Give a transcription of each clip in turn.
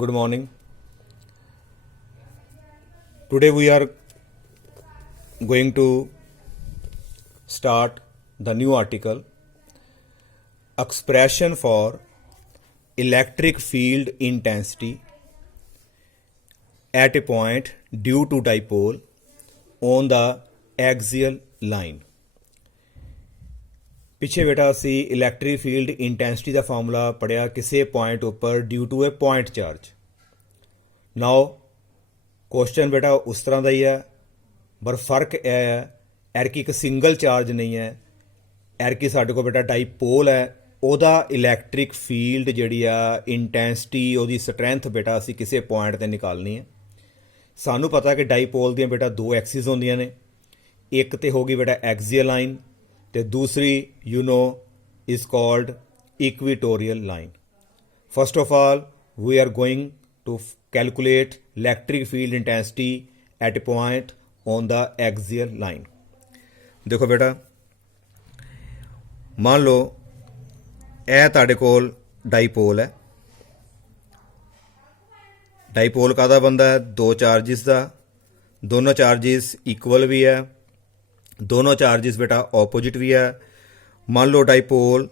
Good morning. Today we are going to start the new article, expression for electric field intensity at a point due to dipole on the axial line. ਪਿੱਛੇ ਬੇਟਾ ਅਸੀਂ electric field intensity ਦਾ formula ਪੜ੍ਹਿਆ ਕਿਸੇ point ਉੱਪਰ due to a point charge. Now question ਬੇਟਾ ਉਸ ਤਰ੍ਹਾਂ ਦਾ ਹੀ ਹੈ, ਪਰ ਫਰਕ ਇਹ ਹੈ ਐਰਕੀ ਇੱਕ ਸਿੰਗਲ ਚਾਰਜ ਨਹੀਂ ਹੈ, ਐਰਕੀ ਸਾਡੇ ਕੋਲ ਬੇਟਾ ਡਾਈਪੋਲ ਹੈ। ਉਹਦਾ ਇਲੈਕਟ੍ਰਿਕ ਫੀਲਡ ਜਿਹੜੀ ਆ ਇੰਟੈਂਸਿਟੀ ਉਹਦੀ ਸਟਰੈਂਥ ਬੇਟਾ ਅਸੀਂ ਕਿਸੇ ਪੁਆਇੰਟ 'ਤੇ ਨਿਕਾਲਣੀ ਹੈ। ਸਾਨੂੰ ਪਤਾ ਕਿ ਡਾਈਪੋਲ ਦੀਆਂ ਬੇਟਾ ਦੋ ਐਕਸਿਸ ਹੁੰਦੀਆਂ ਨੇ, ਇੱਕ ਤੇ ਹੋ ਗਈ ਬੇਟਾ ਐਕਸੀਅਲ ਲਾਈਨ ਤੇ ਦੂਸਰੀ is called equatorial line. First of all, we are going to calculate electric field intensity at a point on the axial line. देखो बेटा, मान लो ਇਹ ਤੁਹਾਡੇ ਕੋਲ ਡਾਈਪੋਲ ਹੈ। ਡਾਈਪੋਲ ਕਾਹਦਾ ਬੰਦਾ ਹੈ? ਦੋ ਚਾਰਜਿਸ ਦਾ। ਦੋਨੋਂ ਚਾਰਜਿਸ ਇਕੁਅਲ ਵੀ ਹੈ, ਦੋਨੋਂ ਚਾਰਜਿਸ ਬੇਟਾ ਆਪੋਜਿਟ ਵੀ ਹੈ। ਮੰਨ ਲਓ ਡਾਈਪੋਲ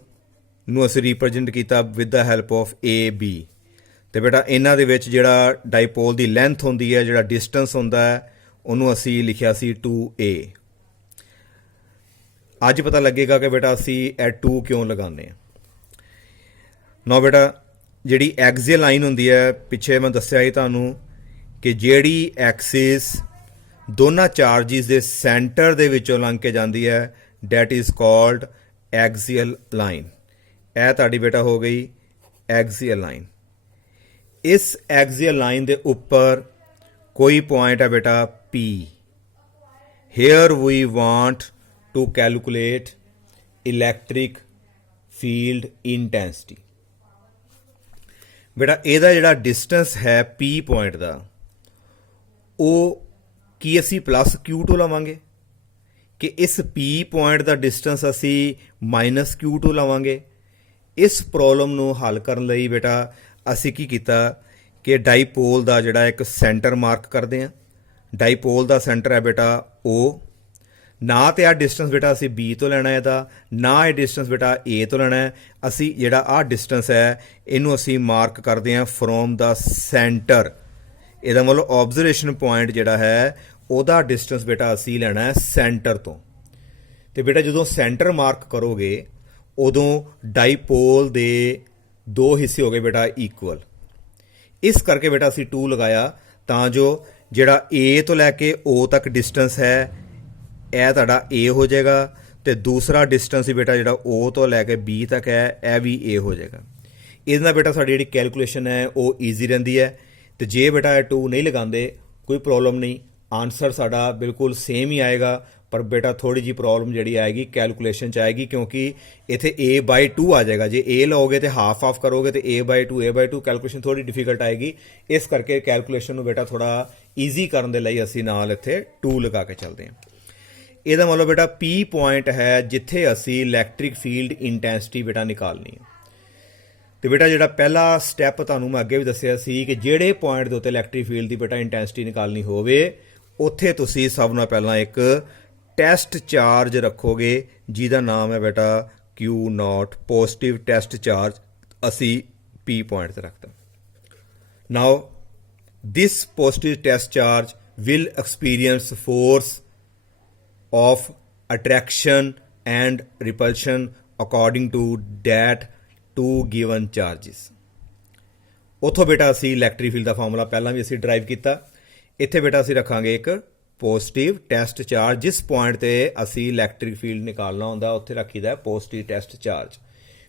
ਨੂੰ ਅਸੀਂ ਰਿਪਰੈਜ਼ੈਂਟ ਕੀਤਾ with the help of A B, ਅਤੇ ਬੇਟਾ ਇਹਨਾਂ ਦੇ ਵਿੱਚ ਜਿਹੜਾ ਡਾਈਪੋਲ ਦੀ ਲੈਂਥ ਹੁੰਦੀ ਹੈ, ਜਿਹੜਾ ਡਿਸਟੈਂਸ ਹੁੰਦਾ ਹੈ, ਉਹਨੂੰ ਅਸੀਂ ਲਿਖਿਆ ਸੀ 2a। ਅੱਜ ਪਤਾ ਲੱਗੇਗਾ ਕਿ ਬੇਟਾ ਅਸੀਂ ਇਹ 2 ਕਿਉਂ ਲਗਾਉਂਦੇ ਹਾਂ। ਨਾ ਬੇਟਾ ਜਿਹੜੀ ਐਕਸੀਅਲ ਲਾਈਨ ਹੁੰਦੀ ਹੈ, ਪਿੱਛੇ ਮੈਂ ਦੱਸਿਆ ਸੀ ਤੁਹਾਨੂੰ ਕਿ ਜਿਹੜੀ ਐਕਸਿਸ ਦੋਨਾਂ ਚਾਰਜਿਸ ਦੇ ਸੈਂਟਰ ਦੇ ਵਿੱਚੋਂ ਲੰਘ ਕੇ ਜਾਂਦੀ ਹੈ, that is called axial line. ਇਹ ਤੁਹਾਡੀ ਬੇਟਾ ਹੋ ਗਈ ਐਕਸੀਅਲ ਲਾਈਨ। ਇਸ ਐਕਸੀਅਲ ਲਾਈਨ ਦੇ ਉੱਪਰ ਕੋਈ ਪੁਆਇੰਟ ਹੈ ਬੇਟਾ P। Here we want to calculate electric field intensity. ਬੇਟਾ ਇਹਦਾ ਜਿਹੜਾ ਡਿਸਟੈਂਸ ਹੈ P ਪੁਆਇੰਟ ਦਾ, ਉਹ ਕੀ ਅਸੀਂ ਪਲੱਸ Q2 ਲਵਾਂਗੇ ਕਿ ਇਸ P ਪੁਆਇੰਟ ਦਾ ਡਿਸਟੈਂਸ ਅਸੀਂ ਮਾਈਨਸ Q2 ਲਵਾਂਗੇ। ਇਸ ਪ੍ਰੋਬਲਮ ਨੂੰ ਹੱਲ ਕਰਨ ਲਈ ਬੇਟਾ ਅਸੀਂ ਕੀ ਕੀਤਾ ਕਿ ਡਾਈਪੋਲ ਦਾ ਜਿਹੜਾ ਇੱਕ ਸੈਂਟਰ ਮਾਰਕ ਕਰਦੇ ਹਾਂ। ਡਾਈਪੋਲ ਦਾ ਸੈਂਟਰ ਹੈ ਬੇਟਾ O। ਨਾ ਤੇ ਆਹ ਡਿਸਟੈਂਸ ਬੇਟਾ ਅਸੀਂ B ਤੋਂ ਲੈਣਾ ਇਹਦਾ, ਨਾ ਇਹ ਡਿਸਟੈਂਸ ਬੇਟਾ A ਤੋਂ ਲੈਣਾ ਹੈ। ਅਸੀਂ ਜਿਹੜਾ ਆਹ ਡਿਸਟੈਂਸ ਹੈ ਇਹਨੂੰ ਅਸੀਂ ਮਾਰਕ ਕਰਦੇ ਹਾਂ ਫਰੋਮ ਦਾ ਸੈਂਟਰ। ਇਹਦਾ ਮਤਲਬ ਆਬਜ਼ਰਵੇਸ਼ਨ ਪੁਆਇੰਟ ਜਿਹੜਾ ਹੈ ਉਹਦਾ ਡਿਸਟੈਂਸ ਬੇਟਾ ਅਸੀਂ ਲੈਣਾ ਹੈ ਸੈਂਟਰ ਤੋਂ। ਅਤੇ ਬੇਟਾ ਜਦੋਂ ਸੈਂਟਰ ਮਾਰਕ ਕਰੋਗੇ ਉਦੋਂ ਡਾਈਪੋਲ ਦੇ ਦੋ ਹਿੱਸੇ ਹੋ ਗਏ ਬੇਟਾ ਇਕੁਅਲ। ਇਸ ਕਰਕੇ ਬੇਟਾ ਅਸੀਂ 2 ਲਗਾਇਆ ਤਾਂ ਜੋ ਜਿਹੜਾ A ਤੋਂ ਲੈ ਕੇ O ਤੱਕ ਡਿਸਟੈਂਸ ਹੈ ਇਹ ਤੁਹਾਡਾ A ਹੋ ਜਾਏਗਾ, ਅਤੇ ਦੂਸਰਾ ਡਿਸਟੈਂਸ ਹੀ ਬੇਟਾ ਜਿਹੜਾ O ਤੋਂ ਲੈ ਕੇ B ਤੱਕ ਹੈ ਇਹ ਵੀ A ਹੋ ਜਾਏਗਾ। ਇਹਦੇ ਨਾਲ ਬੇਟਾ ਸਾਡੀ ਜਿਹੜੀ ਕੈਲਕੂਲੇਸ਼ਨ ਹੈ ਉਹ ਈਜ਼ੀ ਰਹਿੰਦੀ ਹੈ। ਅਤੇ ਜੇ ਬੇਟਾ ਇਹ 2 ਨਹੀਂ ਲਗਾਉਂਦੇ ਕੋਈ ਪ੍ਰੋਬਲਮ ਨਹੀਂ, ਆਨਸਰ ਸਾਡਾ ਬਿਲਕੁਲ ਸੇਮ ਹੀ ਆਏਗਾ। ਪਰ ਬੇਟਾ ਥੋੜ੍ਹੀ ਜਿਹੀ ਪ੍ਰੋਬਲਮ ਜਿਹੜੀ ਆਏਗੀ ਕੈਲਕੂਲੇਸ਼ਨ 'ਚ ਆਏਗੀ, ਕਿਉਂਕਿ ਇੱਥੇ A/2 ਆ ਜਾਏਗਾ। ਜੇ A ਲਓਗੇ ਤਾਂ ਹਾਫ ਕਰੋਗੇ ਤਾਂ A/2 ਕੈਲਕੂਲੇਸ਼ਨ ਥੋੜ੍ਹੀ ਡਿਫੀਕਲਟ ਆਏਗੀ। ਇਸ ਕਰਕੇ ਕੈਲਕੂਲੇਸ਼ਨ ਨੂੰ ਬੇਟਾ ਥੋੜ੍ਹਾ ਈਜ਼ੀ ਕਰਨ ਦੇ ਲਈ ਅਸੀਂ ਨਾਲ ਇੱਥੇ 2 ਲਗਾ ਕੇ ਚੱਲਦੇ ਹਾਂ। ਇਹਦਾ ਮਤਲਬ ਬੇਟਾ P ਪੁਆਇੰਟ ਹੈ ਜਿੱਥੇ ਅਸੀਂ ਇਲੈਕਟ੍ਰਿਕ ਫੀਲਡ ਇੰਟੈਂਸਿਟੀ ਬੇਟਾ ਨਿਕਾਲਣੀ ਹੈ। ਅਤੇ ਬੇਟਾ ਜਿਹੜਾ ਪਹਿਲਾ ਸਟੈਪ ਤੁਹਾਨੂੰ ਮੈਂ ਅੱਗੇ ਵੀ ਦੱਸਿਆ ਸੀ ਕਿ ਜਿਹੜੇ ਪੁਆਇੰਟ ਦੇ ਉੱਤੇ ਇਲੈਕਟ੍ਰਿਕ ਫੀਲਡ ਦੀ ਬੇਟਾ ਇੰਟੈਂਸਿਟੀ ਨਿਕਾਲਣੀ ਹੋਵੇ ਉੱਥੇ ਤੁਸੀਂ ਸਭ ਨਾਲੋਂ ਪਹਿਲਾਂ ਇੱਕ ਟੈਸਟ ਚਾਰਜ ਰੱਖੋਗੇ ਜਿਹਦਾ ਨਾਮ ਹੈ ਬੇਟਾ Q0, ਪੋਜ਼ਿਟਿਵ ਟੈਸਟ ਚਾਰਜ ਅਸੀਂ P ਪੁਆਇੰਟ 'ਤੇ ਰੱਖਦਾ। Now this positive test charge will experience force of attraction and repulsion according to that 2 given charges. ਉੱਥੋਂ ਬੇਟਾ ਅਸੀਂ ਇਲੈਕਟ੍ਰਿਕ ਫੀਲਡ ਦਾ ਫਾਰਮੂਲਾ ਪਹਿਲਾਂ ਵੀ ਅਸੀਂ ਡਰਾਈਵ ਕੀਤਾ। ਇੱਥੇ ਬੇਟਾ ਅਸੀਂ ਰੱਖਾਂਗੇ ਇੱਕ ਪੋਜ਼ਿਟਿਵ ਟੈਸਟ ਚਾਰਜ। ਜਿਸ ਪੁਆਇੰਟ 'ਤੇ ਅਸੀਂ ਇਲੈਕਟ੍ਰਿਕ ਫੀਲਡ ਨਿਕਾਲਣਾ ਹੁੰਦਾ ਉੱਥੇ ਰੱਖੀਦਾ ਪੋਜ਼ਿਟਿਵ ਟੈਸਟ ਚਾਰਜ।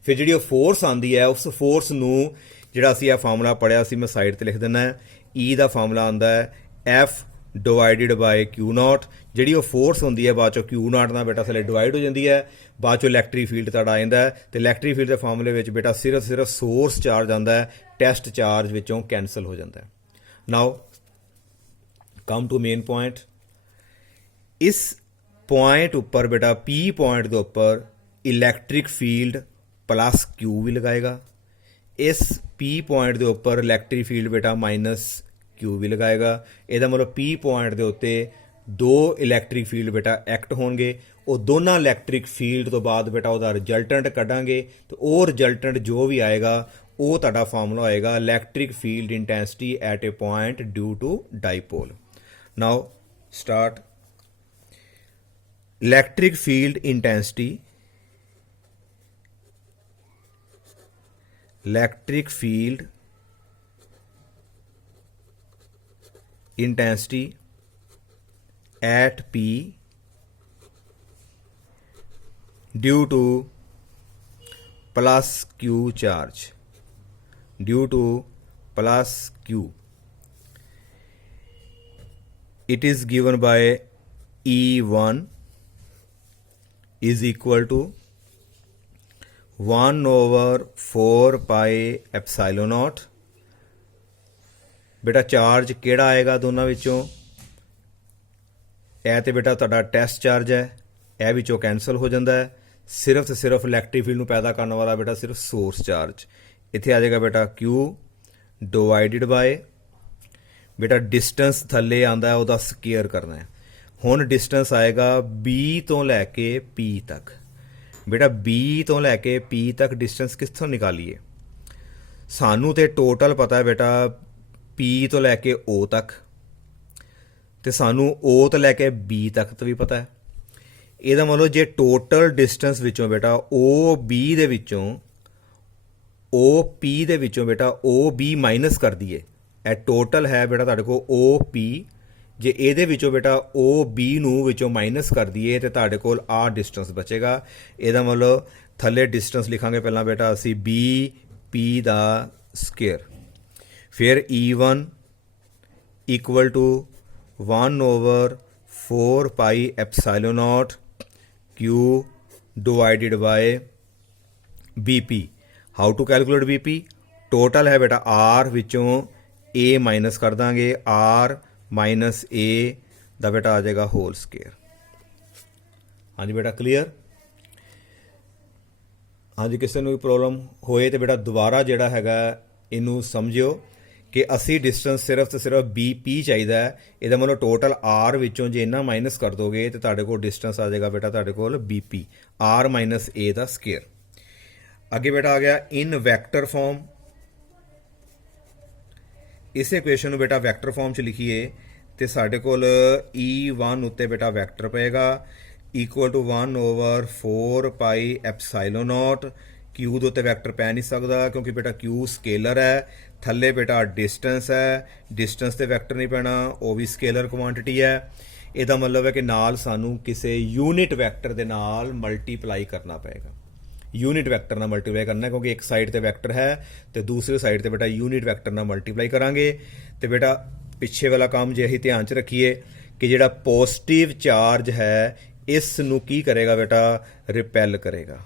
ਫਿਰ ਜਿਹੜੀ ਉਹ ਫੋਰਸ ਆਉਂਦੀ ਹੈ ਉਸ ਫੋਰਸ ਨੂੰ ਜਿਹੜਾ ਅਸੀਂ ਇਹ ਫਾਰਮੂਲਾ ਪੜ੍ਹਿਆ ਸੀ ਮੈਂ ਸਾਈਡ 'ਤੇ ਲਿਖ ਦਿੰਦਾ। E ਦਾ ਫਾਰਮੂਲਾ ਆਉਂਦਾ ਹੈ F/Q0। ਜਿਹੜੀ ਉਹ ਫੋਰਸ ਹੁੰਦੀ ਹੈ ਬਾਅਦ 'ਚੋਂ Q0 ਨਾਲ ਬੇਟਾ ਥੱਲੇ ਡਿਵਾਈਡ ਹੋ ਜਾਂਦੀ ਹੈ, ਬਾਅਦ 'ਚੋਂ ਇਲੈਕਟ੍ਰਿਕ ਫੀਲਡ ਤੁਹਾਡਾ ਆ ਜਾਂਦਾ ਹੈ। ਅਤੇ ਇਲੈਕਟ੍ਰਿਕ ਫੀਲਡ ਦੇ ਫਾਰਮੂਲੇ ਵਿੱਚ ਬੇਟਾ ਸਿਰਫ ਸੋਰਸ ਚਾਰਜ ਆਉਂਦਾ ਹੈ, ਟੈਸਟ ਚਾਰਜ ਵਿੱਚੋਂ ਕੈਂਸਲ ਹੋ ਜਾਂਦਾ ਹੈ। ਨਾਓ ਕਮ ਟੂ ਮੇਨ ਪੁਆਇੰਟ। ਇਸ ਪੁਆਇੰਟ ਉੱਪਰ ਬੇਟਾ P ਪੁਆਇੰਟ ਦੇ ਉੱਪਰ ਇਲੈਕਟ੍ਰਿਕ ਫੀਲਡ प्लस क्यू भी लगाएगा। इस P ਪੁਆਇੰਟ ਦੇ ਉੱਪਰ ਇਲੈਕਟ੍ਰਿਕ ਫੀਲਡ ਬੇਟਾ ਮਾਈਨਸ Q ਵੀ ਲਗਾਏਗਾ। ਇਹਦਾ ਮਤਲਬ P ਪੁਆਇੰਟ ਦੇ ਉੱਤੇ ਦੋ ਇਲੈਕਟ੍ਰਿਕ ਫੀਲਡ ਬੇਟਾ ਐਕਟ ਹੋਣਗੇ। ਉਹ ਦੋਨਾਂ ਇਲੈਕਟ੍ਰਿਕ ਫੀਲਡ ਤੋਂ ਬਾਅਦ ਬੇਟਾ ਉਹਦਾ ਰਿਜ਼ਲਟੈਂਟ ਕੱਢਾਂਗੇ ਤੇ ਉਹ ਰਿਜ਼ਲਟੈਂਟ ਜੋ ਵੀ ਆਏਗਾ ਉਹ ਤੁਹਾਡਾ ਫਾਰਮੂਲਾ ਹੋਏਗਾ electric field intensity at a point due to dipole. Now start. Electric field intensity at P due to plus Q charge, due to plus Q, it is given by E1 is equal to 1/4 pi epsilon naught। ਬੇਟਾ charge ਕਿਹੜਾ ਆਏਗਾ ਦੋਨਾਂ ਵਿੱਚੋਂ? ਇਹ ਤੇ ਬੇਟਾ ਤੁਹਾਡਾ test charge ਹੈ, ਇਹ ਵਿੱਚੋਂ ਕੈਂਸਲ ਹੋ ਜਾਂਦਾ ਹੈ। ਸਿਰਫ ਤੇ ਸਿਰਫ ਇਲੈਕਟ੍ਰਿਕ ਫੀਲਡ ਨੂੰ ਪੈਦਾ ਕਰਨ ਵਾਲਾ ਬੇਟਾ ਸਿਰਫ ਸੋਰਸ ਚਾਰਜ। ਇੱਥੇ ਆ ਜਾਏਗਾ ਬੇਟਾ Q ਡਿਵਾਈਡਡ ਬਾਏ ਬੇਟਾ ਡਿਸਟੈਂਸ ਥੱਲੇ ਆਂਦਾ ਉਹਦਾ ਸਕੁਅਰ ਕਰਨਾ ਹੈ। ਹੁਣ ਡਿਸਟੈਂਸ ਆਏਗਾ B ਤੋਂ ਲੈ ਕੇ P ਤੱਕ। ਬੇਟਾ B ਤੋਂ ਲੈ ਕੇ P ਤੱਕ ਡਿਸਟੈਂਸ ਕਿੱਥੋਂ ਨਿਕਾਲੀਏ? ਸਾਨੂੰ ਤੇ ਟੋਟਲ ਪਤਾ ਹੈ ਬੇਟਾ P ਤੋਂ ਲੈ ਕੇ O ਤੱਕ, ਤੇ ਸਾਨੂੰ O ਤੋਂ ਲੈ ਕੇ B ਤੱਕ ਤੋਂ ਵੀ ਪਤਾ ਹੈ। ਇਹਦਾ ਮਤਲਬ ਜੇ ਟੋਟਲ ਡਿਸਟੈਂਸ ਵਿੱਚੋਂ ਬੇਟਾ OB ਦੇ ਵਿੱਚੋਂ OP ਦੇ ਵਿੱਚੋਂ ਬੇਟਾ OB ਮਾਈਨਸ ਕਰ ਦਈਏ, ਇਹ ਟੋਟਲ ਹੈ ਬੇਟਾ ਤੁਹਾਡੇ ਕੋਲ OP, ਜੇ ਇਹਦੇ ਵਿੱਚੋਂ ਬੇਟਾ OB ਨੂੰ ਵਿੱਚੋਂ ਮਾਈਨਸ ਕਰ ਦਈਏ ਤੇ ਤੁਹਾਡੇ ਕੋਲ ਆਹ ਡਿਸਟੈਂਸ ਬਚੇਗਾ। ਇਹਦਾ ਮਤਲਬ ਥੱਲੇ ਡਿਸਟੈਂਸ ਲਿਖਾਂਗੇ ਪਹਿਲਾਂ ਬੇਟਾ ਅਸੀਂ BP ਦਾ ਸਕੁਅਰ, ਫਿਰ E1 equal to 1/4 pi epsilon naught Q divided by BP। How to calculate BP? Total ਹੈ ਬੇਟਾ R ਵਿੱਚੋਂ A ਮਾਈਨਸ ਕਰ ਦਾਂਗੇ, R ਮਾਈਨਸ A ਦਾ ਬੇਟਾ ਆ ਜਾਏਗਾ ਹੋਲ ਸਕੁਅਰ। ਹਾਂਜੀ ਬੇਟਾ ਕਲੀਅਰ? ਹਾਂਜੀ ਕਿਸੇ ਨੂੰ ਵੀ ਪ੍ਰੋਬਲਮ ਹੋਏ ਤੇ ਬੇਟਾ ਦੁਬਾਰਾ ਜਿਹੜਾ ਹੈਗਾ ਇਹਨੂੰ ਸਮਝਿਓ ਕਿ ਅਸੀਂ ਡਿਸਟੈਂਸ ਸਿਰਫ ਤੇ ਸਿਰਫ BP ਚਾਹੀਦਾ ਹੈ। ਇਹਦਾ ਮਤਲਬ ਟੋਟਲ R ਵਿੱਚੋਂ ਜੇ ਇੰਨਾ ਮਾਈਨਸ ਕਰ ਦੋਗੇ ਤੇ ਤੁਹਾਡੇ ਕੋਲ ਡਿਸਟੈਂਸ ਆ ਜਾਏਗਾ ਬੇਟਾ ਤੁਹਾਡੇ ਕੋਲ BP, R minus A the square. ਅੱਗੇ ਬੇਟਾ ਆ ਗਿਆ ਇਨ ਵੈਕਟਰ ਫਾਰਮ। ਇਸ ਇਕੁਏਸ਼ਨ ਨੂੰ ਬੇਟਾ ਵੈਕਟਰ ਫਾਰਮ 'ਚ ਲਿਖੀਏ ਤੇ ਸਾਡੇ ਕੋਲ E1 ਉੱਤੇ ਬੇਟਾ ਵੈਕਟਰ ਪਏਗਾ equal to 1/4 pi epsilon naught। Q ਦੇ ਉੱਤੇ ਵੈਕਟਰ ਪੈ ਨਹੀਂ ਸਕਦਾ ਕਿਉਂਕਿ ਬੇਟਾ Q ਸਕੇਲਰ ਹੈ। ਥੱਲੇ ਬੇਟਾ ਡਿਸਟੈਂਸ ਹੈ, ਡਿਸਟੈਂਸ ਤੇ ਵੈਕਟਰ ਨਹੀਂ ਪੈਣਾ, ਉਹ ਵੀ ਸਕੇਲਰ ਕੁਆਂਟਿਟੀ ਹੈ। ਇਹਦਾ ਮਤਲਬ ਹੈ ਕਿ ਨਾਲ ਸਾਨੂੰ ਕਿਸੇ ਯੂਨਿਟ ਵੈਕਟਰ ਦੇ ਨਾਲ ਮਲਟੀਪਲਾਈ ਕਰਨਾ ਪਏਗਾ। ਯੂਨਿਟ ਵੈਕਟਰ ਨਾਲ ਮਲਟੀਪਲਾਈ ਕਰਨਾ ਕਿਉਂਕਿ ਇੱਕ ਸਾਈਡ ਤੇ ਵੈਕਟਰ ਹੈ ਤੇ ਦੂਸਰੀ ਸਾਈਡ ਤੇ ਬੇਟਾ ਯੂਨਿਟ ਵੈਕਟਰ ਨਾਲ ਮਲਟੀਪਲਾਈ ਕਰਾਂਗੇ। ਤੇ ਬੇਟਾ ਪਿੱਛੇ ਵਾਲਾ ਕੰਮ ਜੇ ਅਸੀਂ ਧਿਆਨ 'ਚ ਰੱਖੀਏ ਕਿ ਜਿਹੜਾ ਪੋਜ਼ਿਟਿਵ ਚਾਰਜ ਹੈ ਇਸ ਨੂੰ ਕੀ ਕਰੇਗਾ ਬੇਟਾ? ਰਿਪੈਲ ਕਰੇਗਾ।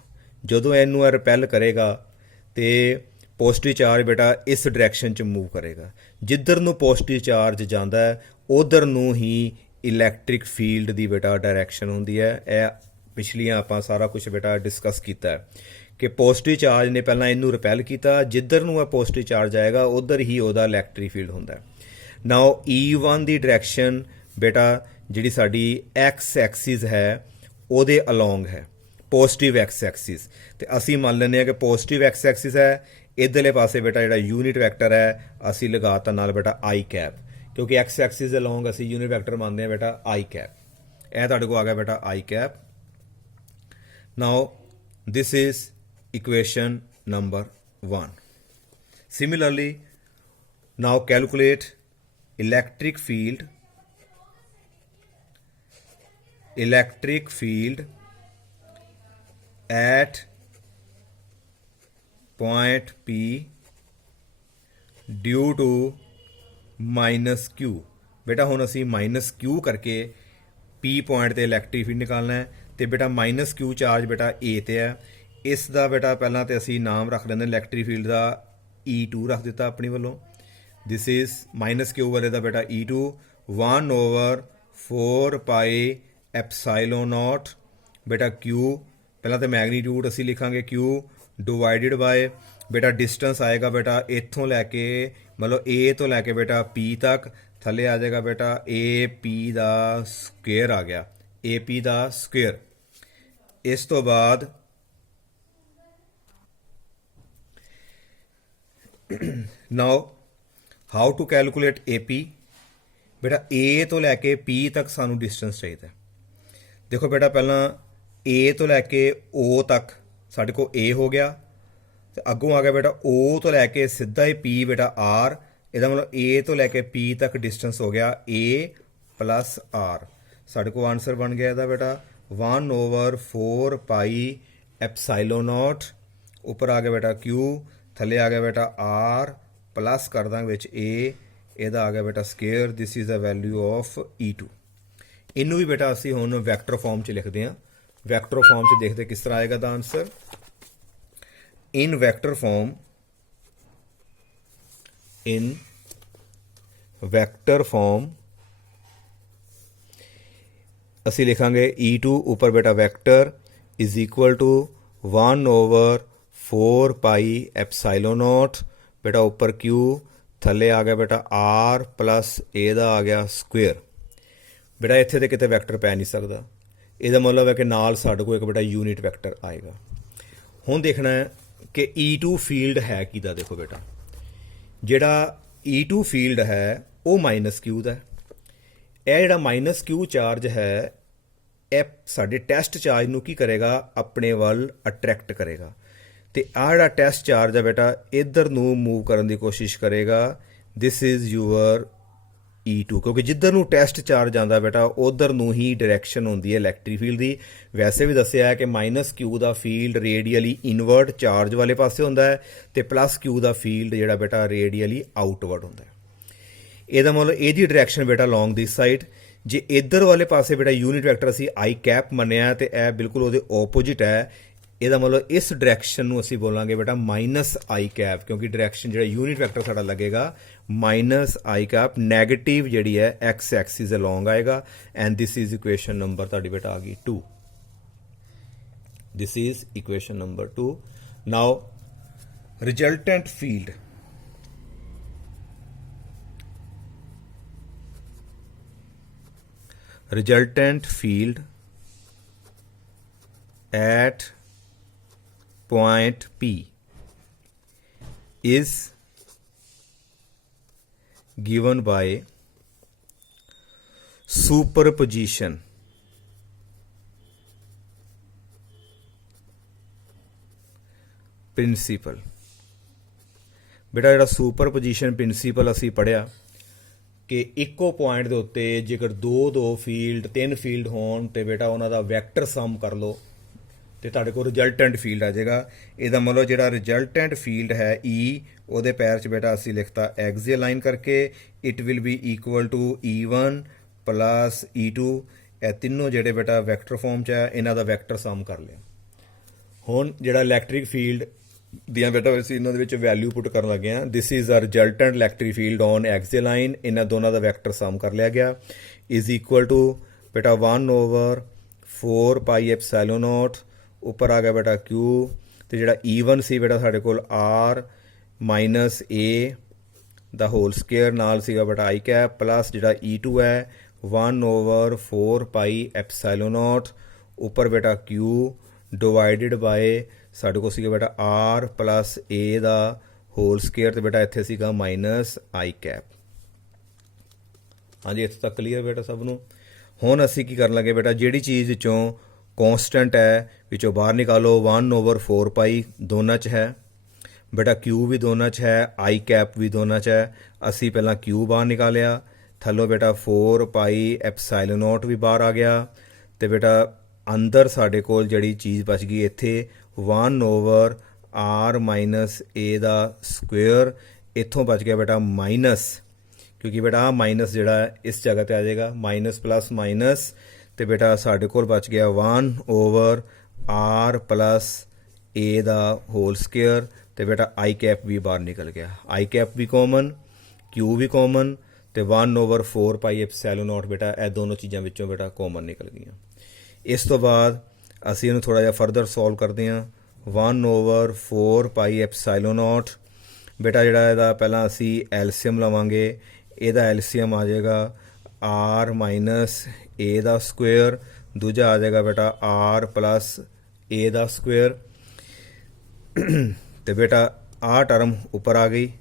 ਜਦੋਂ ਇਹਨੂੰ ਰਿਪੈਲ ਕਰੇਗਾ ਤੇ ਪੋਜ਼ਿਟਿਵ ਚਾਰਜ ਬੇਟਾ ਇਸ ਡਾਇਰੈਕਸ਼ਨ 'ਚ ਮੂਵ ਕਰੇਗਾ। ਜਿੱਧਰ ਨੂੰ ਪੋਜ਼ਿਟਿਵ ਚਾਰਜ ਜਾਂਦਾ ਹੈ ਉਧਰ ਨੂੰ ਹੀ ਇਲੈਕਟ੍ਰਿਕ ਫੀਲਡ ਦੀ ਬੇਟਾ ਡਾਇਰੈਕਸ਼ਨ ਹੁੰਦੀ ਹੈ। ਇਹ ਪਿਛਲੀਆਂ ਆਪਾਂ ਸਾਰਾ ਕੁਝ ਬੇਟਾ ਡਿਸਕਸ ਕੀਤਾ ਹੈ ਕਿ ਪੋਜ਼ਿਟਿਵ ਚਾਰਜ ਨੇ ਪਹਿਲਾਂ ਇਹਨੂੰ ਰਿਪੈਲ ਕੀਤਾ, ਜਿੱਧਰ ਨੂੰ ਇਹ ਪੋਜ਼ਿਟਿਵ ਚਾਰਜ ਆਏਗਾ ਉਧਰ ਹੀ ਉਹਦਾ ਇਲੈਕਟ੍ਰਿਕ ਫੀਲਡ ਹੁੰਦਾ। ਨਾਓ E1 ਦੀ ਡਾਇਰੈਕਸ਼ਨ ਬੇਟਾ ਜਿਹੜੀ ਸਾਡੀ ਐਕਸ ਐਕਸਿਸ ਹੈ ਉਹਦੇ ਅਲੋਂਗ ਹੈ, ਪੋਜ਼ਿਟਿਵ ਐਕਸ ਐਕਸਿਸ। ਤੇ ਅਸੀਂ ਮੰਨ ਲੈਂਦੇ ਹਾਂ ਕਿ ਪੋਜ਼ਿਟਿਵ ਐਕਸ ਐਕਸਿਸ ਹੈ, ਇੱਧਰਲੇ ਪਾਸੇ ਬੇਟਾ ਜਿਹੜਾ ਯੂਨਿਟ ਵੈਕਟਰ ਹੈ ਅਸੀਂ ਲਗਾਤਾ ਨਾਲ ਬੇਟਾ I ਕੈਪ, ਕਿਉਂਕਿ ਐਕਸ ਐਕਸਿਸ ਦੇ ਅਲੋਂਗ ਅਸੀਂ ਯੂਨਿਟ ਵੈਕਟਰ ਮੰਨਦੇ ਹਾਂ ਬੇਟਾ I ਕੈਪ। ਇਹ ਤੁਹਾਡੇ ਕੋਲ ਆ ਗਿਆ ਬੇਟਾ I cap. Now this is equation number 1. Similarly, now calculate electric field at point P due to minus Q। बेटा ਹੁਣ ਅਸੀਂ माइनस Q करके P पॉइंट ਤੇ ਇਲੈਕਟ੍ਰਿਕ ਫੀਲਡ ਨਿਕਾਲਣਾ ਹੈ ਤੇ ਬੇਟਾ ਮਾਈਨਸ Q ਚਾਰਜ ਬੇਟਾ A ਤੇ ਹੈ। ਇਸ ਦਾ ਬੇਟਾ ਪਹਿਲਾਂ ਤੇ ਅਸੀਂ ਨਾਮ ਰੱਖ ਲੈਂਦੇ ਇਲੈਕਟ੍ਰਿਕ ਫੀਲਡ ਦਾ E2 ਰੱਖ ਦਿੱਤਾ ਆਪਣੀ ਵੱਲੋਂ। ਦਿਸ ਇਜ਼ ਮਾਈਨਸ Q ਵਾਲੇ ਦਾ ਬੇਟਾ E2 1/4 pi epsilon naught ਬੇਟਾ Q, ਪਹਿਲਾਂ ਤੇ ਮੈਗਨੀਟਿਊਡ ਅਸੀਂ ਲਿਖਾਂਗੇ Q ਡਿਵਾਈਡਡ ਬਾਏ बेटा डिस्टेंस आएगा बेटा इत्थों लैके मतलब ए तो लैके बेटा पी तक, थले आ जाएगा बेटा ए पी दा स्क्वेयर आ गया, ए पी दा स्क्वेयर। इस तो बाद now how to calculate A P. बेटा ए तो लैके पी तक सानू डिस्टेंस चाहिए। देखो बेटा पहला ए तो लैके ओ तक साढ़े को ए हो गया, तो अगों आ गया बेटा ओ तो लैके सीधा ही पी बेटा आर, ਇਹਦਾ मतलब ए तो लैके पी तक डिस्टेंस हो गया ए प्लस आर। साढ़े को आंसर बन गया ਇਹਦਾ बेटा 1/4 पाई एप्साइलो नॉट, ऊपर आ गया बेटा क्यू, थले आ गया बेटा आर प्लस कर ਦਾਂਗੇ ਵਿੱਚ ए, ਇਹਦਾ आ गया बेटा square. This is the value of E2। ਇਹਨੂੰ ਵੀ बेटा ਅਸੀਂ ਹੁਣ ਵੈਕਟਰ ਫਾਰਮ 'ਚ ਲਿਖਦੇ ਹਾਂ। ਵੈਕਟਰ ਫਾਰਮ 'ਚ ਦੇਖਦੇ ਕਿਸ ਤਰ੍ਹਾਂ ਆਏਗਾ ਦਾ answer. In vector form, in vector form ਅਸੀਂ ਲਿਖਾਂਗੇ E2 ਉੱਪਰ ਬੇਟਾ vector is equal to 1/4 pi epsilon nought, ਬੇਟਾ ਉੱਪਰ Q, ਥੱਲੇ ਆ ਗਿਆ ਬੇਟਾ R ਪਲਸ ਇਹਦਾ ਆ ਗਿਆ ਸਕੁਅਰ। ਬੇਟਾ ਇੱਥੇ ਤੇ ਕਿਤੇ ਵੈਕਟਰ ਪੈ ਨਹੀਂ ਸਕਦਾ, ਇਹਦਾ ਮਤਲਬ ਹੈ ਕਿ ਨਾਲ ਸਾਡੇ ਕੋਲ ਇੱਕ ਬੇਟਾ ਯੂਨਿਟ ਵੈਕਟਰ ਆਏਗਾ। ਹੁਣ ਦੇਖਣਾ ਹੈ ਕਿ E2 ਫੀਲਡ ਹੈ ਕਿਹਦਾ। ਦੇਖੋ ਬੇਟਾ ਜਿਹੜਾ E2 ਫੀਲਡ ਹੈ ਉਹ ਮਾਈਨਸ ਕਿਊ ਦਾ। ਇਹ ਜਿਹੜਾ ਮਾਈਨਸ ਕਿਊ ਚਾਰਜ ਹੈ ਇਹ ਸਾਡੇ ਟੈਸਟ ਚਾਰਜ ਨੂੰ ਕੀ ਕਰੇਗਾ, ਆਪਣੇ ਵੱਲ ਅਟਰੈਕਟ ਕਰੇਗਾ, ਤੇ ਆਹ ਜਿਹੜਾ ਟੈਸਟ ਚਾਰਜ ਹੈ ਬੇਟਾ ਇੱਧਰ ਨੂੰ ਮੂਵ ਕਰਨ ਦੀ ਕੋਸ਼ਿਸ਼ ਕਰੇਗਾ। ਦਿਸ ਇਜ਼ ਯੂਅਰ E2, ਕਿਉਂਕਿ ਜਿੱਧਰ ਨੂੰ ਟੈਸਟ ਚਾਰਜ ਆਉਂਦਾ ਬੇਟਾ ਉਧਰ ਨੂੰ ਹੀ ਡਾਇਰੈਕਸ਼ਨ ਹੁੰਦੀ ਹੈ ਇਲੈਕਟ੍ਰਿਕ ਫੀਲਡ ਦੀ। ਵੈਸੇ ਵੀ ਦੱਸਿਆ ਹੈ ਕਿ ਮਾਈਨਸ ਕਿਊ ਦਾ ਫੀਲਡ ਰੇਡੀਅਲੀ ਇਨਵਰਡ ਚਾਰਜ ਵਾਲੇ ਪਾਸੇ ਹੁੰਦਾ ਹੈ, ਤੇ ਪਲੱਸ ਕਿਊ ਦਾ ਫੀਲਡ ਜਿਹੜਾ ਬੇਟਾ ਰੇਡੀਅਲੀ ਆਊਟਵਰਡ ਹੁੰਦਾ ਹੈ। ਇਹਦਾ ਮਤਲਬ ਇਹਦੀ ਡਾਇਰੈਕਸ਼ਨ ਬੇਟਾ ਲੌਂਗ ਦਿਸ ਸਾਈਡ। ਜੇ ਇੱਧਰ ਵਾਲੇ ਪਾਸੇ ਬੇਟਾ ਯੂਨਿਟ ਵੈਕਟਰ ਅਸੀਂ ਆਈ ਕੈਪ ਮੰਨਿਆ ਤੇ ਇਹ ਬਿਲਕੁਲ ਉਹਦੇ ਆਪੋਜਿਟ ਹੈ। ਇਹਦਾ ਮਤਲਬ ਇਸ ਡਾਇਰੈਕਸ਼ਨ ਨੂੰ ਅਸੀਂ ਬੋਲਾਂਗੇ ਬੇਟਾ ਮਾਈਨਸ ਆਈ ਕੈਪ, ਕਿਉਂਕਿ ਡਾਇਰੈਕਸ਼ਨ ਜਿਹੜਾ ਯੂਨਿਟ ਵੈਕਟਰ ਸਾਡਾ ਲੱਗੇਗਾ ਮਾਈਨਸ ਆਈ ਕੈਪ, ਨੈਗੇਟਿਵ ਜਿਹੜੀ ਹੈ ਐਕਸ ਐਕਸਿਸ ਅਲੋਂਗ ਆਏਗਾ। And this is equation number ਤੁਹਾਡੀ ਬੇਟਾ ਆ ਗਈ 2। This is equation number 2। Now resultant field, resultant field at point P is given by superposition principle। बेटा ਜਿਹੜਾ सुपरपोजिशन प्रिंसीपल ਅਸੀਂ ਪੜਿਆ ਕਿ ਇੱਕੋ ਪੁਆਇੰਟ ਦੇ ਉੱਤੇ ਜੇਕਰ ਦੋ ਫੀਲਡ 3 ਫੀਲਡ ਹੋਣ ਤੇ ਬੇਟਾ ਉਹਨਾਂ ਦਾ ਵੈਕਟਰ ਸਮ ਕਰ ਲਓ ਤੇ ਤੁਹਾਡੇ ਕੋਲ ਰਿਜ਼ਲਟੈਂਟ ਫੀਲਡ ਆ ਜਾਏਗਾ। ਇਹਦਾ ਮਤਲਬ ਜਿਹੜਾ ਰਿਜ਼ਲਟੈਂਟ ਫੀਲਡ ਹੈ E, ਉਹਦੇ ਪੈਰ 'ਚ ਬੇਟਾ ਅਸੀਂ ਲਿਖਤਾ ਐਕਸੀਅਲ ਲਾਈਨ ਕਰਕੇ, it will be equal to E1 plus E2। ਇਹ ਤਿੰਨੋਂ ਜਿਹੜੇ ਬੇਟਾ ਵੈਕਟਰ ਫਾਰਮ 'ਚ ਹੈ, ਇਹਨਾਂ ਦਾ ਵੈਕਟਰ ਸਮ ਕਰ ਲਿਆ। ਹੁਣ ਜਿਹੜਾ ਇਲੈਕਟ੍ਰਿਕ ਫੀਲਡ ਦੀਆਂ ਬੇਟਾ ਅਸੀਂ ਇਹਨਾਂ ਦੇ ਵਿੱਚ ਵੈਲਿਊ ਪੁੱਟ ਕਰਨ ਲੱਗੇ ਹਾਂ। This is a resultant electric field on axial line, ਇਹਨਾਂ ਦੋਨਾਂ ਦਾ ਵੈਕਟਰ ਸਮ ਕਰ ਲਿਆ ਗਿਆ। ਇਜ਼ ਇਕੁਅਲ ਟੂ ਬੇਟਾ 1/4 ਪਾਈ ਐਪਸਾਈਲੋਨ ਨੋਟ, ਉੱਪਰ ਆ ਗਿਆ ਬੇਟਾ Q, ਤੇ ਜਿਹੜਾ E1 ਸੀ ਬੇਟਾ ਸਾਡੇ ਕੋਲ R minus A the whole square, ਨਾਲ ਸੀਗਾ ਬੇਟਾ ਆਈ ਕੈਪ, ਪਲਸ ਜਿਹੜਾ E2 ਹੈ 1/4 ਪਾਈ ਐਪਸਾਈਲੋਨ ਨੋਟ, ਉੱਪਰ ਬੇਟਾ Q ਡਿਵਾਈਡਡ ਬਾਏ ਸਾਡੇ ਕੋਲ ਸੀਗਾ ਬੇਟਾ R plus A the whole square, ਤੇ ਬੇਟਾ ਇੱਥੇ ਸੀਗਾ ਮਾਈਨਸ ਆਈ ਕੈਪ। ਹਾਂਜੀ ਇੱਥੇ ਤੱਕ ਕਲੀਅਰ ਬੇਟਾ ਸਭ ਨੂੰ। ਹੁਣ ਅਸੀਂ ਕੀ ਕਰਨ ਲੱਗੇ ਬੇਟਾ, ਜਿਹੜੀ ਚੀਜ਼ ਵਿੱਚੋਂ ਕੌਂਸਟੈਂਟ ਹੈ ਵਿੱਚੋਂ ਬਾਹਰ ਨਿਕਾਲੋ। 1/4 ਪਾਈ ਦੋਨਾਂ 'ਚ ਹੈ ਬੇਟਾ, Q ਵੀ ਦੋਨਾਂ 'ਚ ਹੈ, ਆਈ ਕੈਪ ਵੀ ਦੋਨਾਂ 'ਚ ਹੈ। ਅਸੀਂ ਪਹਿਲਾਂ Q ਬਾਹਰ ਨਿਕਾਲਿਆ, ਥੱਲੋਂ ਬੇਟਾ 4 ਪਾਈ ਐਪਸਾਈਲੋਨ ਨੋਟ ਵੀ ਬਾਹਰ ਆ ਗਿਆ, ਤੇ ਬੇਟਾ ਅੰਦਰ ਸਾਡੇ ਕੋਲ ਜਿਹੜੀ ਚੀਜ਼ ਬਚ ਗਈ ਇੱਥੇ 1/R minus A the square. ਇੱਥੋਂ ਬਚ ਗਿਆ ਬੇਟਾ ਮਾਈਨਸ, ਕਿਉਂਕਿ ਬੇਟਾ ਆਹ ਮਾਈਨਸ ਜਿਹੜਾ ਇਸ ਜਗ੍ਹਾ 'ਤੇ ਆ ਜਾਏਗਾ, ਮਾਈਨਸ ਪਲਸ ਮਾਈਨਸ, ਤੇ ਬੇਟਾ ਸਾਡੇ ਕੋਲ ਬਚ ਗਿਆ 1/R plus A the whole square, ਤੇ ਬੇਟਾ ਆਈ ਕੈਪ ਵੀ ਬਾਹਰ ਨਿਕਲ ਗਿਆ। ਆਈ ਕੈਪ ਵੀ ਕਾਮਨ, Q ਵੀ ਕਾਮਨ, ਤੇ 1/4 ਪਾਈ ਐਪਸਾਈਲੋਨ ਨੋਟ ਬੇਟਾ ਇਹ ਦੋਨੋਂ ਚੀਜ਼ਾਂ ਵਿੱਚੋਂ ਬੇਟਾ ਕਾਮਨ ਨਿਕਲ ਗਈਆਂ। ਇਸ ਤੋਂ ਬਾਅਦ ਅਸੀਂ ਇਹਨੂੰ ਥੋੜ੍ਹਾ ਜਿਹਾ ਫਰਦਰ ਸੋਲਵ ਕਰਦੇ ਹਾਂ। 1/4 ਪਾਈ ਐਪਸਾਈਲੋਨ ਨੋਟ। ਬੇਟਾ ਜਿਹੜਾ ਇਹਦਾ ਪਹਿਲਾਂ ਅਸੀਂ ਐਲਸੀਅਮ ਲਵਾਂਗੇ, ਇਹਦਾ ਐਲਸੀਅਮ ਆ ਜਾਏਗਾ r minus a the square, ਦੂਜਾ ਆ ਜਾਏਗਾ ਬੇਟਾ r plus a the square. ਤੇ ਬੇਟਾ ਆਹ ਟਰਮ ਉੱਪਰ ਆ ਗਈ,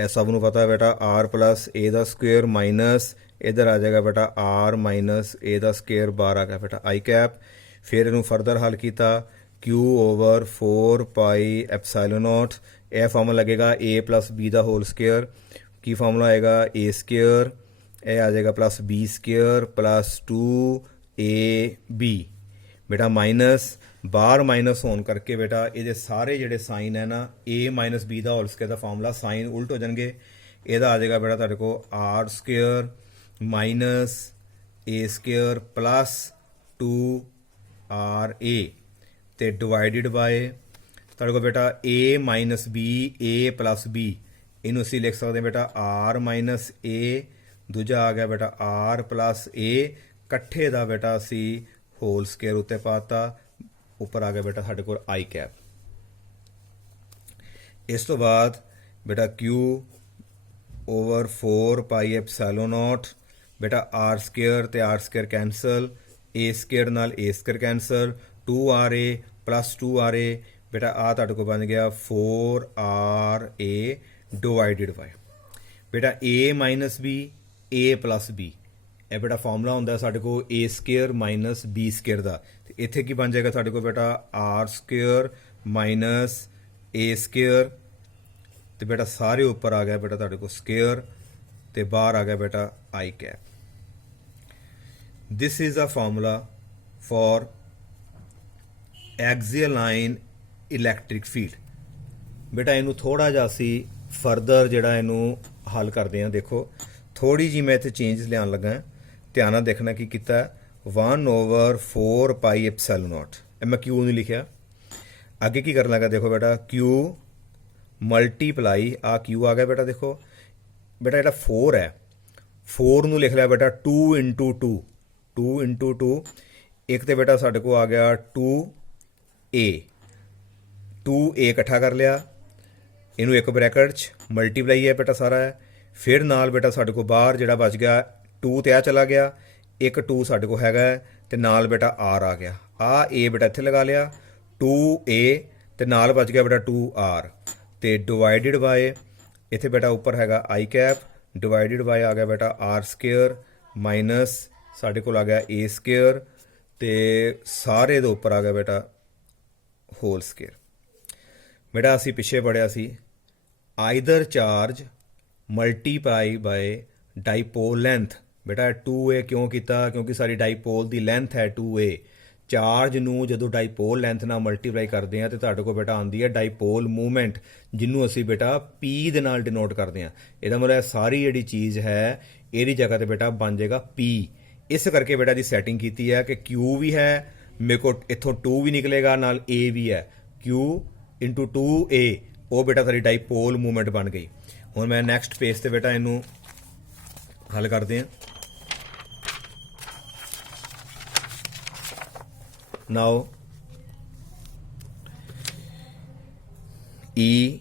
ਇਹ ਸਭ ਨੂੰ ਪਤਾ ਬੇਟਾ r plus a the square minus ਇੱਧਰ ਆ ਜਾਏਗਾ ਬੇਟਾ r minus a the square, ਬਾਹਰ ਆ ਗਿਆ ਬੇਟਾ i ਕੈਪ। ਫਿਰ ਇਹਨੂੰ ਫਰਦਰ ਹੱਲ ਕੀਤਾ, q/4 ਪਾਈ ਐਪਸਾਈਲੋਨ ਨੋਟ, ਇਹ ਫਾਰਮੂਲਾ ਲੱਗੇਗਾ a ਪਲੱਸ b ਦਾ ਹੋਲ ਸਕੁਏਅਰ। ਕੀ ਫਾਰਮੂਲਾ ਆਏਗਾ a ਸਕੁਏਅਰ, ਇਹ ਆ ਜਾਏਗਾ plus b square plus 2ab। ਬੇਟਾ ਮਾਈਨਸ ਬਾਹਰ ਮਾਈਨਸ ਹੋਣ ਕਰਕੇ ਬੇਟਾ ਇਹਦੇ ਸਾਰੇ ਜਿਹੜੇ ਸਾਈਨ ਹੈ ਨਾ a ਮਾਈਨਸ b ਦਾ ਹੋਲ ਸਕੁਏਅਰ ਦਾ ਫਾਰਮੂਲਾ ਸਾਈਨ ਉਲਟ ਹੋ ਜਾਣਗੇ। ਇਹਦਾ ਆ ਜਾਏਗਾ ਬੇਟਾ ਤੁਹਾਡੇ ਕੋਲ r square minus a square plus 2ra ਤੇ ਡਿਵਾਈਡਡ ਬਾਏ ਤੁਹਾਡੇ ਕੋਲ ਬੇਟਾ a minus b a plus b, ਇਹਨੂੰ ਅਸੀਂ ਲਿਖ ਸਕਦੇ ਹਾਂ ਬੇਟਾ r ਮਾਈਨਸ a, ਦੂਜਾ ਆ ਗਿਆ ਬੇਟਾ r ਪਲੱਸ a, ਇਕੱਠੇ ਦਾ ਬੇਟਾ ਅਸੀਂ ਹੋਲ ਸਕੁਏਅਰ ਉੱਤੇ ਪਾਤਾ, ਉੱਪਰ ਆ ਗਿਆ ਬੇਟਾ ਸਾਡੇ ਕੋਲ i ਕੈਪ। ਇਸ ਤੋਂ ਬਾਅਦ ਬੇਟਾ q/4 ਪਾਈ ਐਪਸਾਈਲੋਨ ਨੋਟ, ਬੇਟਾ r ਸਕੁਏਅਰ ਤੇ r square cancel, a square ਨਾਲ a square cancel, 2ra plus 2ra, ਬੇਟਾ ਆ ਤੁਹਾਡੇ ਕੋਲ ਬਣ ਗਿਆ 4ra ਡਿਵਾਈਡਡ ਬਾਈ ਬੇਟਾ a minus b a plus b। ਇਹ ਬੇਟਾ ਫਾਰਮੂਲਾ ਹੁੰਦਾ ਸਾਡੇ ਕੋਲ a square minus b square ਦਾ, ਤੇ ਇੱਥੇ ਕੀ ਬਣ ਜਾਏਗਾ ਸਾਡੇ ਕੋਲ ਬੇਟਾ r square minus a square, ਤੇ ਬੇਟਾ ਸਾਰੇ ਉੱਪਰ ਆ ਗਿਆ ਬੇਟਾ ਤੁਹਾਡੇ ਕੋਲ ਸਕੁਏਅਰ, ਤੇ ਬਾਹਰ ਆ ਗਿਆ ਬੇਟਾ i cap. This is a formula for axial line electric field. ਬੇਟਾ ਇਹਨੂੰ ਥੋੜਾ ਜਿਹਾ ਅਸੀਂ ਫਰਦਰ ਜਿਹੜਾ ਇਹਨੂੰ ਹੱਲ ਕਰਦੇ ਹਾਂ। ਦੇਖੋ ਥੋੜੀ ਜਿਹੀ ਮੈਂ ਇੱਥੇ ਚੇਂਜਸ ਲਿਆਉਣ ਲੱਗਾ, ਧਿਆਨ ਨਾਲ ਦੇਖਣਾ ਕੀ ਕੀਤਾ, 1/4 ਪਾਈ ਐਪਸਾਈਲੋਨ ਨੋਟ, ਇਹ ਮੈਂ q ਨਹੀਂ ਲਿਖਿਆ। ਅੱਗੇ ਕੀ ਕਰਨ ਲੱਗਾ, ਦੇਖੋ ਬੇਟਾ q ਮਲਟੀਪਲਾਈ ਆ q ਆ ਗਿਆ ਬੇਟਾ। ਦੇਖੋ ਬੇਟਾ ਜਿਹੜਾ 4 ਹੈ, 4 ਨੂੰ ਲਿਖ ਲਿਆ ਬੇਟਾ 2 into 2, 2 into 2, ਇੱਕ ਤੇ ਬੇਟਾ ਸਾਡੇ ਕੋਲ ਆ ਗਿਆ 2a, 2a ਇਕੱਠਾ ਕਰ ਲਿਆ, ਇਹਨੂੰ ਇੱਕ ਬ੍ਰੈਕਟ 'ਚ ਮਲਟੀਪਲਾਈ ਹੈ ਬੇਟਾ ਸਾਰਾ ਹੈ। ਫਿਰ ਨਾਲ ਬੇਟਾ ਸਾਡੇ ਕੋਲ ਬਾਹਰ ਜਿਹੜਾ ਬਚ ਗਿਆ 2 ਤੇ ਆ ਚਲਾ ਗਿਆ, ਇੱਕ 2 ਸਾਡੇ ਕੋਲ ਹੈਗਾ, ਤੇ ਨਾਲ ਬੇਟਾ r ਆ ਗਿਆ, ਆ a ਬੇਟਾ ਇੱਥੇ ਲਗਾ ਲਿਆ, 2a ਤੇ ਨਾਲ ਬਚ ਗਿਆ ਬੇਟਾ 2r, ਤੇ ਡਿਵਾਈਡਡ ਬਾਏ ਇੱਥੇ ਬੇਟਾ ਉੱਪਰ ਹੈਗਾ i ਕੈਪ, ਡਿਵਾਈਡਡ ਬਾਏ ਆ ਗਿਆ ਬੇਟਾ r ਸਕੁਏਅਰ ਮਾਈਨਸ ਸਾਡੇ ਕੋਲ ਆ ਗਿਆ a ਸਕੁਏਅਰ, ਤੇ ਸਾਰੇ ਦੇ ਉੱਪਰ ਆ ਗਿਆ ਬੇਟਾ ਹੋਲ ਸਕੁਏਅਰ। ਬੇਟਾ ਅਸੀਂ ਪਿੱਛੇ ਪੜਿਆ ਸੀ either charge multiply by dipole length. ਬੇਟਾ 2a ਕਿਉਂ ਕੀਤਾ, ਕਿਉਂਕਿ ਸਾਡੀ ਡਾਈਪੋਲ ਦੀ ਲੈਂਥ ਹੈ 2a। ਚਾਰਜ ਨੂੰ ਜਦੋਂ ਡਾਈਪੋਲ ਲੈਂਥ ਨਾਲ ਮਲਟੀਪਲਾਈ ਕਰਦੇ ਹਾਂ ਤੇ ਤੁਹਾਡੇ ਕੋਲ ਬੇਟਾ ਆਉਂਦੀ ਹੈ ਡਾਈਪੋਲ ਮੂਵਮੈਂਟ, ਜਿਹਨੂੰ ਅਸੀਂ ਬੇਟਾ p ਦੇ ਨਾਲ ਡਿਨੋਟ ਕਰਦੇ ਹਾਂ। ਇਹਦਾ ਮਤਲਬ ਸਾਰੀ ਜਿਹੜੀ ਚੀਜ਼ ਹੈ ਇਹਦੀ ਜਗ੍ਹਾ ਤੇ ਬੇਟਾ ਬਣ ਜਾਏਗਾ p। ਇਸ ਕਰਕੇ ਬੇਟਾ ਦੀ ਸੈਟਿੰਗ ਕੀਤੀ ਹੈ ਕਿ q ਵੀ ਹੈ, ਮੇਰੇ ਕੋਲ ਇੱਥੋਂ 2 ਵੀ ਨਿਕਲੇਗਾ, ਨਾਲ a ਵੀ ਹੈ, q into 2a, ਉਹ ਬੇਟਾ ਸਾਡੀ ਡਾਈਪੋਲ ਮੂਵਮੈਂਟ ਬਣ ਗਈ। ਹੁਣ ਮੈਂ ਨੈਕਸਟ ਪੇਜ ਤੇ ਬੇਟਾ ਇਹਨੂੰ ਹੱਲ ਕਰਦੇ ਹਾਂ। Now E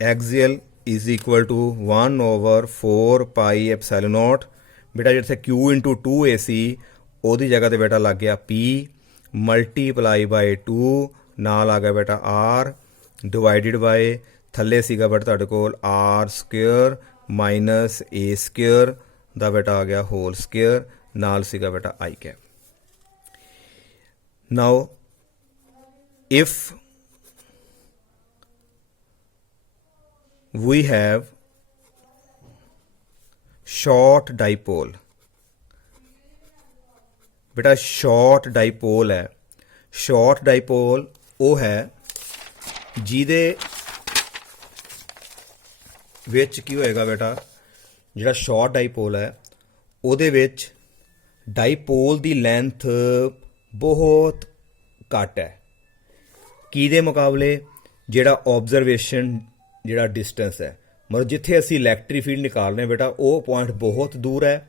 axial is equal to 1/4 pi epsilon nought. ਬੇਟਾ ਜਿੱਥੇ q into 2a ਸੀ ਉਹਦੀ ਜਗ੍ਹਾ ਤੇ ਬੇਟਾ ਲੱਗ ਗਿਆ p ਮਲਟੀਪਲਾਈ ਬਾਏ 2, ਨਾਲ ਆ ਗਿਆ ਬੇਟਾ r ਡਿਵਾਈਡਡ ਬਾਏ ਥੱਲੇ ਸੀਗਾ ਬੇਟਾ ਤੁਹਾਡੇ ਕੋਲ r square minus a square ਦਾ ਬੇਟਾ ਆ ਗਿਆ ਹੋਲ ਸਕੁਏਅਰ, ਨਾਲ ਸੀਗਾ ਬੇਟਾ i cap. Now if we have short dipole, बेटा शॉर्ट डाइपोल है, शॉर्ट डाइपोल ਉਹ ਹੈ ਜਿਹਦੇ ਵਿੱਚ ਕੀ ਹੋਏਗਾ ਬੇਟਾ, ਜਿਹੜਾ ਸ਼ਾਰਟ ਡਾਈਪੋਲ ਹੈ ਉਹਦੇ ਵਿੱਚ ਡਾਈਪੋਲ ਦੀ ਲੈਂਥ ਬਹੁਤ ਘੱਟ ਹੈ ਕਿਹਦੇ ਮੁਕਾਬਲੇ, ਜਿਹੜਾ ਆਬਜ਼ਰਵੇਸ਼ਨ ਜਿਹੜਾ ਡਿਸਟੈਂਸ ਹੈ, ਮਤਲਬ ਜਿੱਥੇ ਅਸੀਂ ਇਲੈਕਟ੍ਰਿਕ ਫੀਲਡ ਨਿਕਾਲਨੇ ਬੇਟਾ ਉਹ ਪੁਆਇੰਟ ਬਹੁਤ ਦੂਰ ਹੈ।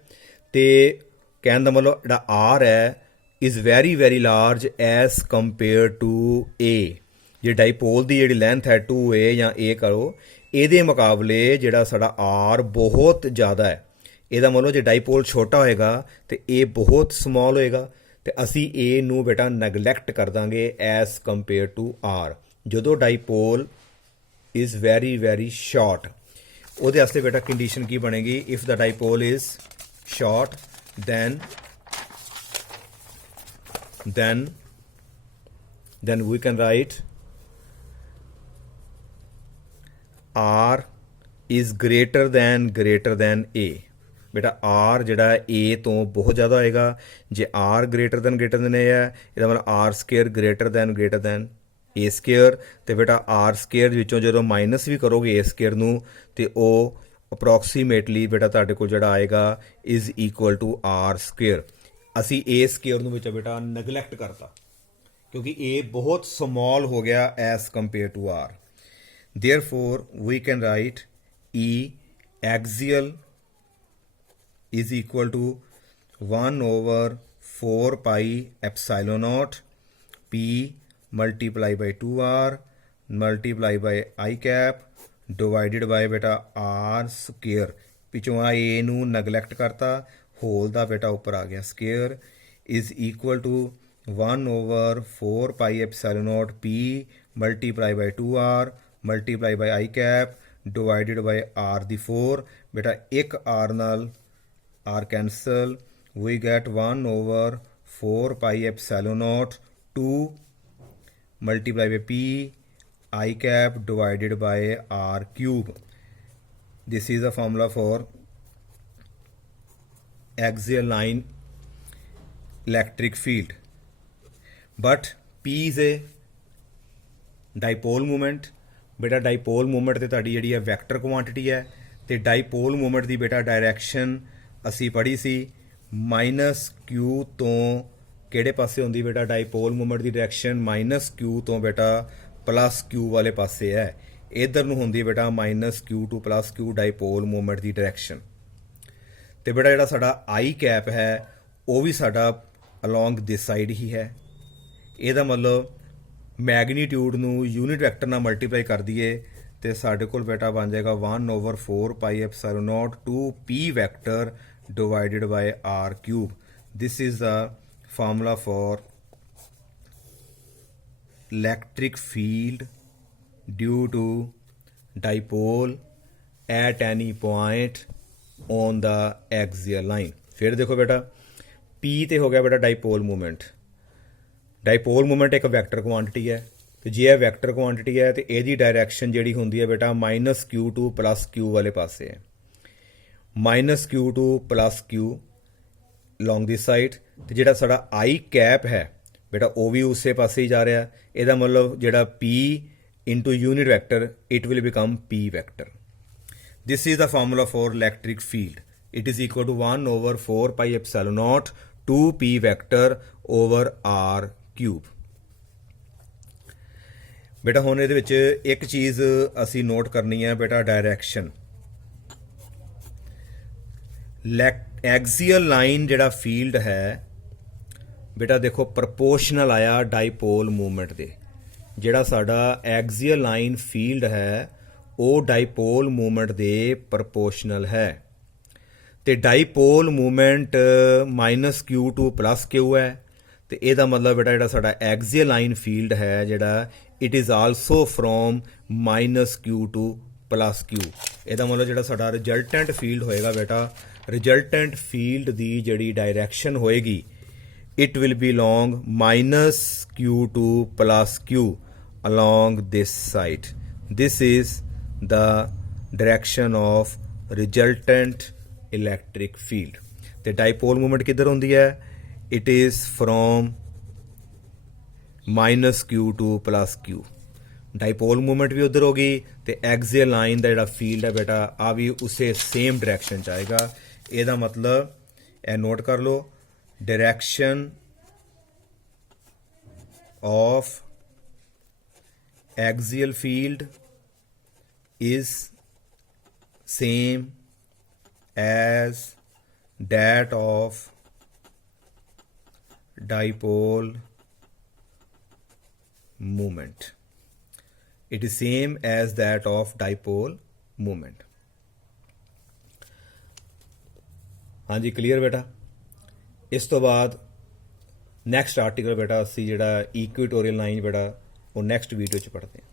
ਤੇ ਕਹਿਣ ਦਾ ਮਤਲਬ ਜਿਹੜਾ r ਹੈ is very very large as compare to A. ਜੇ ਡਾਈਪੋਲ ਦੀ ਜਿਹੜੀ ਲੈਂਥ ਹੈ 2a ਜਾਂ a ਕਰੋ, ਇਹਦੇ ਮੁਕਾਬਲੇ ਜਿਹੜਾ ਸਾਡਾ r ਬਹੁਤ ਜ਼ਿਆਦਾ ਹੈ। ਇਹਦਾ ਮਤਲਬ ਜੇ ਡਾਈਪੋਲ ਛੋਟਾ ਹੋਏਗਾ ਤੇ a ਬਹੁਤ ਸਮਾਲ ਹੋਏਗਾ, ਤੇ ਅਸੀਂ a ਨੂੰ ਬੇਟਾ ਨੈਗਲੈਕਟ ਕਰ ਦਾਂਗੇ ਐਜ਼ ਕੰਪੇਅਰ ਟੂ r। ਜਦੋਂ dipole is very very short, ਉਹਦੇ ਵਾਸਤੇ ਬੇਟਾ ਕੰਡੀਸ਼ਨ ਕੀ ਬਣੇਗੀ? If the dipole is short then we can write r is greater than a। ਬੇਟਾ r ਜਿਹੜਾ a ਤੋਂ ਬਹੁਤ ਜ਼ਿਆਦਾ ਹੋਏਗਾ। ਜੇ r greater than a ਹੈ, ਇਹਦਾ ਮਤਲਬ r square greater than a square. ਤੇ ਬੇਟਾ r ਸਕੁਅਰ ਵਿੱਚੋਂ ਜਦੋਂ ਮਾਈਨਸ ਵੀ ਕਰੋਗੇ a ਸਕੁਅਰ ਨੂੰ, ਤੇ ਉਹ ਅਪਰੋਕਸੀਮੇਟਲੀ ਬੇਟਾ ਤੁਹਾਡੇ ਕੋਲ ਜਿਹੜਾ ਆਏਗਾ is equal to r square. ਅਸੀਂ a ਸਕੁਅਰ ਨੂੰ ਵਿੱਚੋਂ ਬੇਟਾ ਨੈਗਲੈਕਟ ਕਰਤਾ, ਕਿਉਂਕਿ a ਬਹੁਤ ਸਮਾਲ ਹੋ ਗਿਆ as compare to r। therefore we can write E axial is equal to 1 over 4 pi epsilon naught p multiply by 2r multiply by I cap divided by ਬੇਟਾ r square। ਪਿੱਛੋਂ ਆ a ਨੂੰ neglect ਕਰਤਾ, hole ਦਾ ਬੇਟਾ ਉੱਪਰ ਆ ਗਿਆ square, is equal to 1 over 4 pi epsilon naught p multiply by 2r multiply by I cap divided by r ਦੀ 4। ਬੇਟਾ ਇੱਕ r ਨਾਲ r cancel, we get 1 over 4 pi epsilon naught 2 multiply by p I cap divided by r cube। this is the formula for axial line electric field, but p is a dipole moment। ਬੇਟਾ ਡਾਈਪੋਲ movement ਤੇ ਤੁਹਾਡੀ ਜਿਹੜੀ ਹੈ vector quantity ਹੈ, ਤੇ ਡਾਈਪੋਲ movement ਦੀ ਬੇਟਾ direction ਅਸੀਂ ਪੜ੍ਹੀ ਸੀ -q ਤੋਂ ਕਿਹੜੇ ਪਾਸੇ ਹੁੰਦੀ ਬੇਟਾ? ਡਾਈਪੋਲ ਮੂਵਮੈਂਟ ਦੀ ਡਾਇਰੈਕਸ਼ਨ -q ਤੋਂ ਬੇਟਾ +q ਵਾਲੇ ਪਾਸੇ ਹੈ। ਇੱਧਰ ਨੂੰ ਹੁੰਦੀ ਬੇਟਾ -q to +q dipole movement the direction. ਤੇ ਬੇਟਾ ਜਿਹੜਾ ਸਾਡਾ I ਕੈਪ ਹੈ ਉਹ ਵੀ ਸਾਡਾ ਅਲੋਂਗ ਦਿਸ ਸਾਈਡ ਹੀ ਹੈ। ਇਹਦਾ ਮਤਲਬ ਮੈਗਨੀਟਿਊਡ ਨੂੰ ਯੂਨਿਟ ਵੈਕਟਰ ਨਾਲ ਮਲਟੀਪਲਾਈ ਕਰ ਦਈਏ ਤੇ ਸਾਡੇ ਕੋਲ ਬੇਟਾ ਬਣ ਜਾਏਗਾ 1 over 4 pi epsilon naught 2 p vector divided by r cube। this is the formula for electric field due to dipole at any point on the axial line। ਫਿਰ ਦੇਖੋ ਬੇਟਾ p ਤੇ ਹੋ ਗਿਆ ਬੇਟਾ ਡਾਈਪੋਲ ਮੂਵਮੈਂਟ। ਡਾਈਪੋਲ ਮੂਵਮੈਂਟ ਇੱਕ ਵੈਕਟਰ ਕੁਆਂਟਿਟੀ ਹੈ, ਤੇ ਜੇ ਇਹ ਵੈਕਟਰ ਕੁਆਂਟਿਟੀ ਹੈ ਤੇ ਇਹਦੀ ਡਾਇਰੈਕਸ਼ਨ ਜਿਹੜੀ ਹੁੰਦੀ ਹੈ ਬੇਟਾ -q to +q ਵਾਲੇ ਪਾਸੇ ਹੈ। -q to +q long this side, ਤੇ ਜਿਹੜਾ ਸਾਡਾ I ਕੈਪ ਹੈ ਬੇਟਾ ਉਹ ਵੀ ਉਸੇ ਪਾਸੇ ਹੀ ਜਾ ਰਿਹਾ। ਇਹਦਾ ਮਤਲਬ ਜਿਹੜਾ p into unit vector it will become p vector। this is the formula for electric field, it is equal to 1 over 4 pi epsilon naught 2 p vector over r cube। ਬੇਟਾ ਹੁਣ ਇਹਦੇ ਵਿੱਚ ਇੱਕ ਚੀਜ਼ ਅਸੀਂ ਨੋਟ ਕਰਨੀ ਹੈ ਬੇਟਾ, ਡਾਇਰੈਕਸ਼ਨ। ਐਕਸੀਅਲ ਲਾਈਨ ਜਿਹੜਾ ਫੀਲਡ ਹੈ ਬੇਟਾ ਦੇਖੋ ਪ੍ਰਪੋਰਸ਼ਨਲ ਆਇਆ ਡਾਈਪੋਲ ਮੂਵਮੈਂਟ ਦੇ। ਜਿਹੜਾ ਸਾਡਾ ਐਕਸੀਅਲ ਲਾਈਨ ਫੀਲਡ ਹੈ ਉਹ ਡਾਈਪੋਲ ਮੂਵਮੈਂਟ ਦੇ ਪ੍ਰਪੋਰਸ਼ਨਲ ਹੈ, ਤੇ ਡਾਈਪੋਲ ਮੂਵਮੈਂਟ -q to +q ਹੈ। ਤੇ ਇਹਦਾ ਮਤਲਬ ਬੇਟਾ ਜਿਹੜਾ ਸਾਡਾ ਐਕਸੀਅਲ ਲਾਈਨ ਫੀਲਡ ਹੈ ਜਿਹੜਾ it is also from -q to +q। ਇਹਦਾ ਮਤਲਬ ਜਿਹੜਾ ਸਾਡਾ ਰਿਜ਼ਲਟੈਂਟ ਫੀਲਡ ਹੋਏਗਾ ਬੇਟਾ, ਰਿਜ਼ਲਟੈਂਟ ਫੀਲਡ ਦੀ ਜਿਹੜੀ ਡਾਇਰੈਕਸ਼ਨ ਹੋਏਗੀ it will belong -q to +q along this side। this is the direction of resultant electric field। ਤੇ ਡਾਈਪੋਲ ਮੂਵਮੈਂਟ ਕਿੱਧਰ ਹੁੰਦੀ ਹੈ? it is from -q to +q। Dipole movement ਵੀ ਉਧਰ ਹੋ ਗਈ, ਤੇ ਐਕਸੀਅਲ ਲਾਈਨ ਦਾ ਜਿਹੜਾ ਫੀਲਡ ਹੈ ਬੇਟਾ ਆ ਵੀ ਉਸੇ ਸੇਮ ਡਾਇਰੈਕਸ਼ਨ 'ਚ ਆਏਗਾ। ਇਹਦਾ ਮਤਲਬ ਇਹ ਨੋਟ ਕਰ ਲਓ, direction of axial field is same as that of dipole moment. It is same as that of dipole moment. हाँ जी क्लीयर बेटा। इस तो बाद नैक्सट आर्टिकल बेटा असी जिहड़ा इक्वेटोरियल लाइन बेटा वो नैक्सट वीडियो च पढ़ते हैं।